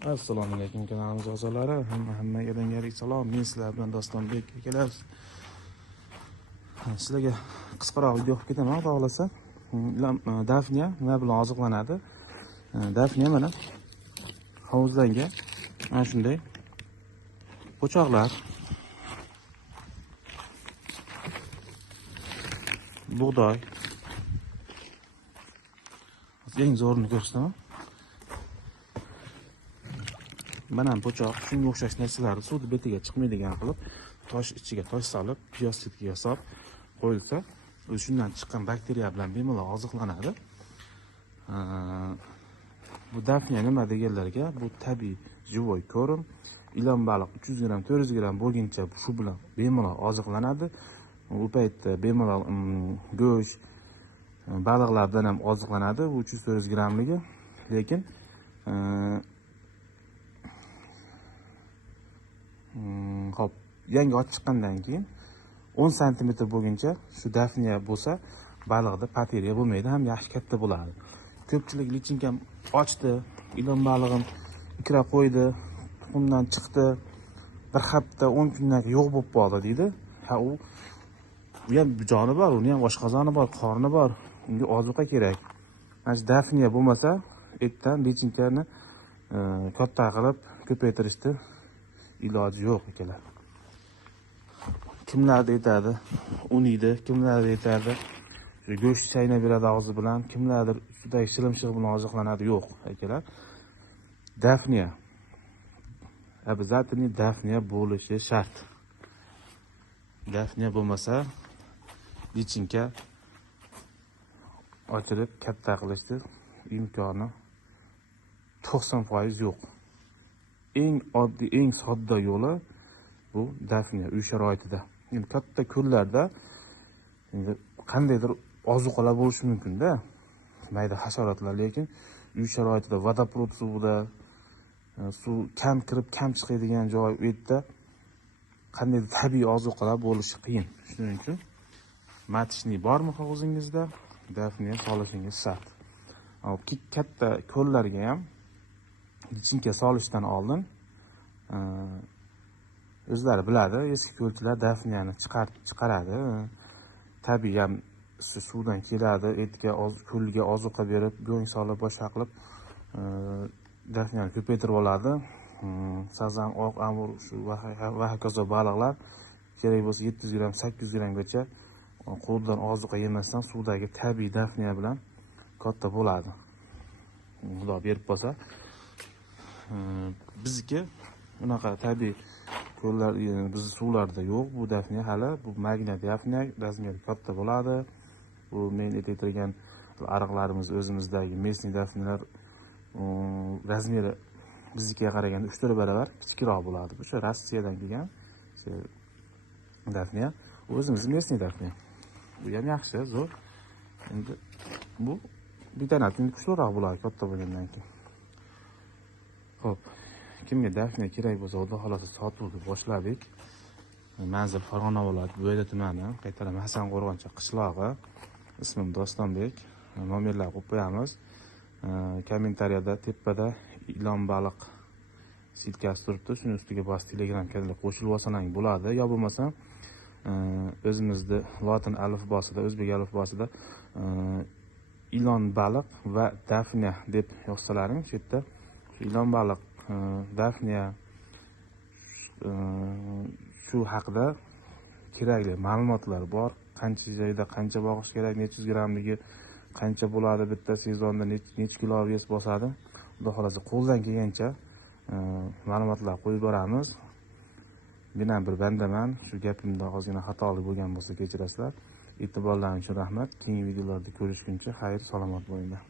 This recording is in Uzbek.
Assalomu alaykum kanalimiz a'zolari, hammaga dangarik salom. Men sizlar bilan Dostonbek akalar. Sizlarga qisqaroq video olib ketaman, xudo xolasa. Dafniya nima bilan oziqlanadi? Dafniya mana hovuzlangan mana shunday po'choqlar, bug'doy. Eng zo'rini ko'rsataman. Mana po'choq, shunga o'xshash narsalarni suvni betiga chiqmaydigan qilib, tosh ichiga tosh solib, piyoz setiga solib qo'yilsa, shundan chiqqan bakteriya bilan bemalol oziqlanadi. Bu dafniya nima deganlarga, bu tabiiy живой ko'rim. Ilon baliq 300 gram, 400 gram bo'lguncha shu bilan bemalol oziqlanadi. U paytda bemalol go'sht, baliqlardan ham oziqlanadi, 300-400 gramligi. Lekin hop, yangi och chiqqandan keyin 10 sm bo'lguncha shu dafniya bo'lsa, baliqda pateriya bo'lmaydi, ham yaxshi katta bo'ladi. Ko'pchilik lichinkam ochdi, ilon balig'im ikra qo'ydi, tuxumdan chiqdi, bir hafta 10 kundan yo'q bo'lib qoldi deydi. Ha, u ham joni bor, uni ham oshqozoni bor, qorni bor, unga ozuqa kerak. Mana shu dafniya bo'lmasa, etdan lichinkani katta qilib ko'paytirishdi iloji yo'q akalar. Kimlar aytadi uniydi, kimlar aytadi shu go'sht chaynab beradi og'zi bilan, kimlardir sudagi shilimshiq bilan oziqlanadi. Yo'q akalar. Dafniya, обязательно dafniya bo'lishi shart. Dafniya bo'lmasa lichinka ochilib katta qilishni imkoni 90% yo'q. Eng oddiy, eng sodda yo'li bu dafniya uy sharoitida. Endi katta ko'llarda qandaydir ozuqalar bo'lishi mumkin-da, mayda hasharotlar, lekin uy sharoitida vodoprovod suvida suv kam kirib, kam chiqadigan joy, u yerda qandaydir tabiiy ozuqalar bo'lishi qiyin. Shuning uchun matishni bormi hovuzingizda, dafniya solishingiz shart. Katta ko'llarga ham lichinka solishdan oldin o'zlari biladi, eski ko'lchilar dafniyani chiqaradi. Tabiiy ham suvdan keladi, etga, ko'lga ozuqa berib, go'ng solib, boshqa qilib dafniyani ko'paytirib oladi. Sazan, oq amur, shu va hokazo baliqlar kerak bo'lsa 700 gram, 800 gramgacha qo'ldan ozuqa yemasdan suvdagi tabiiy dafniya bilan katta bo'ladi. Xudo berib qolsa. Bizniki unaqa tabiiy ko'llar, bizning suvlarda yo'q bu dafniya hali. Bu magniy dafniya, razmeri katta bo'ladi. Bu men aytayotgan ariqlarimiz o'zimizdagi mesniy dafniyalar razmeri biznikiga qaraganda 3-4 barobar kichikroq bo'ladi. O'sha Rossiyadan kelgan dafniya, o'zimizning mesniy dafniya. Bu ham yaxshi, zo'r. Endi bu bitanatini kuchliroq bo'ladi katta bo'lgandan keyin. Xo'p, kimga dafniya kerak bo'lsa, xudo xolasa sotuvni boshladik. Manzil Farg'ona viloyati Bo'yda tumani, qaytaram Hasanqo'rg'oncha qishlog'i. Ismim Dostonbek. Nomerlar qo'yib qo'yamiz. Kommentariyada tepada ilon baliq silkasi turibdi. Shuni ustiga bas Telegram kanaliga qo'shilib olsang bo'ladi. Yo bo'lmasa o'zimizda lotin alifbosida, o'zbek alifbosida ilon baliq va dafniya deb yozsalaring, shu yerda ilon baliq, dafniya shu haqida kerakli ma'lumotlar bor. Qancha joyda qancha boqish kerak, necha yuz gramligi, qancha bo'ladi bitta sezonda, necha kilo vес bosadi. Xudo xolasa qo'ldan kelgancha ma'lumotlar qo'yib boramiz. Men ham bir bandaman. Shu gapimda ozgina xatolik bo'lgan bo'lsa kechirasizlar. E'tiborlaringiz uchun rahmat. Keyingi videolarda ko'rishguncha xayr, salomat bo'linglar.